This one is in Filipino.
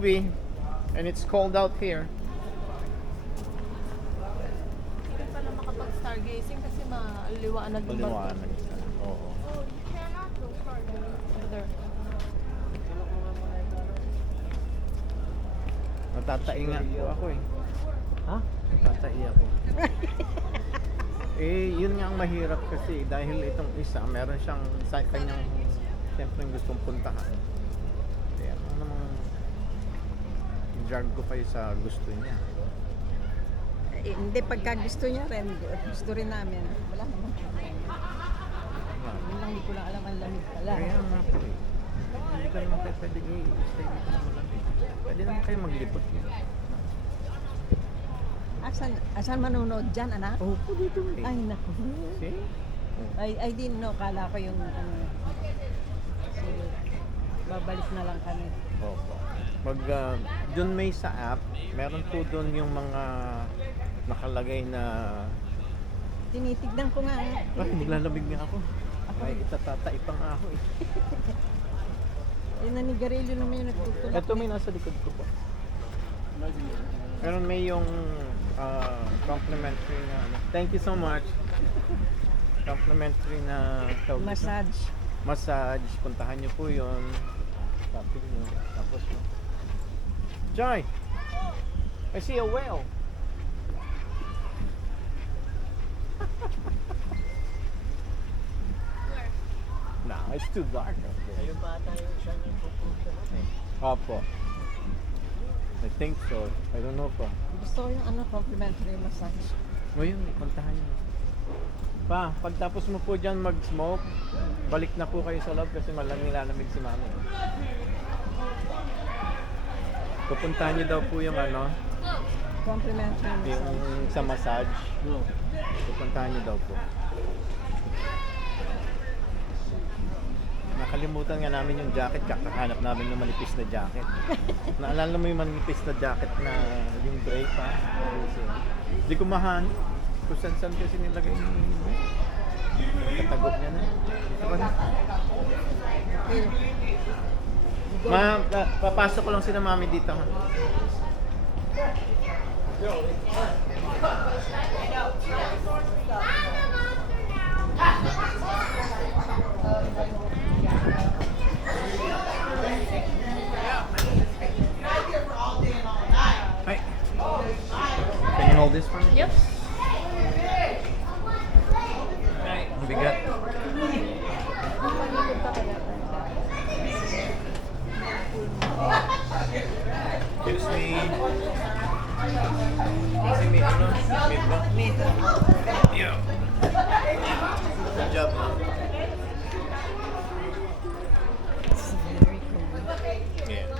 movie and it's cold out here. Hindi pala makapag-stargazing kasi maliwanag yung Maliwanag. Oo. Oh, you cannot go further. Further. Natatai nga po ako eh. Ha? Natatai ako. Yun nga ang mahirap kasi dahil itong isa, meron siyang sa kanyang siyempre gustong puntahan. Kaya ano namang drag ko kayo sa gusto niya. Hindi, pagka gusto niya rin, gusto rin namin. Wala naman. Yun lang, hindi ko lang alam ang lamig pala. Kaya nga po eh. Hindi ka naman kayo pwede i-stay dito na malamig. Pwede naman kayo maglipot yun. Asan manonood dyan, anak? Opo, dito eh. Ay, naku. See? I didn't know. Kala ko yung sige, babalik na lang kami. Opo. Dun may sa app, meron po dun yung mga nakalagay na Tinitignan ko nga. ay, naglalamig nga ako. Ay, itatatay pa nga ako eh. Nanigarilyo naman yung nagtutulak. Ito may nasa likod ko po. Meron may yung complimentary na ano. Thank you so much. Complimentary na tawag dito. Massage. Massage. Puntahan niyo po yun. Tapos nyo. Tapos Joy! I see a whale. No, it's too dark up there. Ayun pa ata yung siya yung pupunta natin. Opo. I think so. I don't know pa. Gusto ko yung complimentary massage. O yun, puntahan nyo. Pa, pagtapos mo po dyan mag-smoke, balik na po kayo sa loob kasi nilalamig si mami. Pupuntahan nyo daw po yung Complimentary massage. yung sa massage. Pupuntahan nyo daw po. Nakalimutan nga namin yung jacket, kakahanap namin ng manipis na jacket. Naalala mo yung manipis na jacket na yung gray pa? Hindi ko mahanap. Kung saan kasi nilagay ni katagot niya na. Dito ka na. Papasok ko lang si na mami dito ha. Hi. Can you hold this for me? Yep. Ang bigat. Excuse me. Kasi may may ba? Yeah. Good job, man. It's very cold. Yeah.